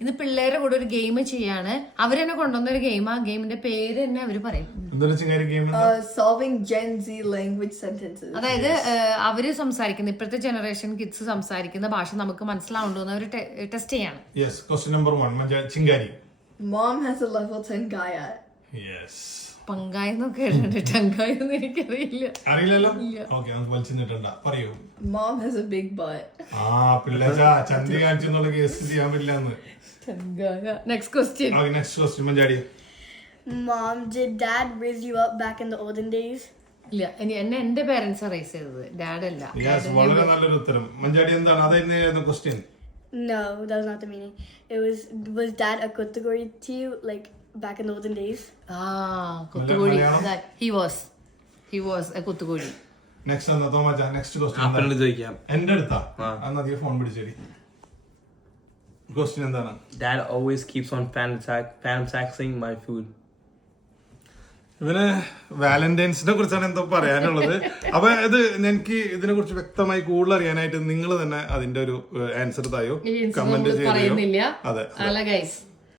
ഇന്ന് പിള്ളേരുടെ കൂടെ ഒരു ഗെയിം ചെയ്യാണ്. അവരെന്നെ കൊണ്ടുവന്ന ഒരു ഗെയിം. ആ ഗെയിമിന്റെ പേര് തന്നെ അവര് പറയും. Solving Gen Z language sentences. അതായത് അവര് സംസാരിക്കുന്ന ഇപ്പോഴത്തെ ജനറേഷൻ കിഡ്സ് സംസാരിക്കുന്ന ഭാഷ നമുക്ക് മനസ്സിലാവുണ്ടോന്ന് അവര് ടെസ്റ്റ് ചെയ്യാണ്. Yes, question number 1. ചിങ്കാരി. Mom has a level 10 Gaia. Yes. പങ്കായെന്നൊക്കെ എഴുതണ്ട. ടങ്കായൊന്നും എനിക്കറിയില്ല. അറിയില്ലല്ലോ. ഓക്കെ, നമുക്ക് വലിച്ചിട്ടുണ്ടാ. പറയൂ. Mom has a big butt. പിള്ളേച്ചാ ചന്തി കാണിച്ചെന്നുള്ള കേസ് ചെയ്യാൻ പറ്റില്ലെന്ന്. Next question. Next question Manjadi. Mom, did Dad raise you up back in the olden days? ഇല്ല, എന്റെ parents rice ചെയ്തത്, ഡാഡ് അല്ല. വളരെ നല്ലൊരു ഉത്തരം. മഞ്ചാടി എന്താണ് അതായിരുന്നു question? No, that was not the meaning. Was Dad a Kuttagori to you, like back in the olden days? കുത്തുകോഴി. He was a കുത്തുകോഴി. നെക്സ്റ്റ് എന്താ തോമാച്ചാ? നെക്സ്റ്റ് ക്വസ്റ്റ്യൻ ചോദിക്കാം. എന്റെ അടുത്താ. അന്ന് അധികം ഫോൺ പിടിച്ചേരി. ക്വസ്റ്റ്യൻ എന്താണ്? Dad always keeps on fantasizing my food. ഇവന് വാലന്റൈൻസിനെ കുറിച്ചാണ് എന്തോ പറയാനുള്ളത്. അപ്പൊ ഇത് എനിക്ക് ഇതിനെ കുറിച്ച് വ്യക്തമായി കൂടുതൽ അറിയാനായിട്ട് നിങ്ങൾ തന്നെ അതിന്റെ ഒരു ആൻസർ തായോ, കമന്റ് ചെയ്യോ. പറയുന്നില്ല. അതെ. അല്ല ഗൈസ്,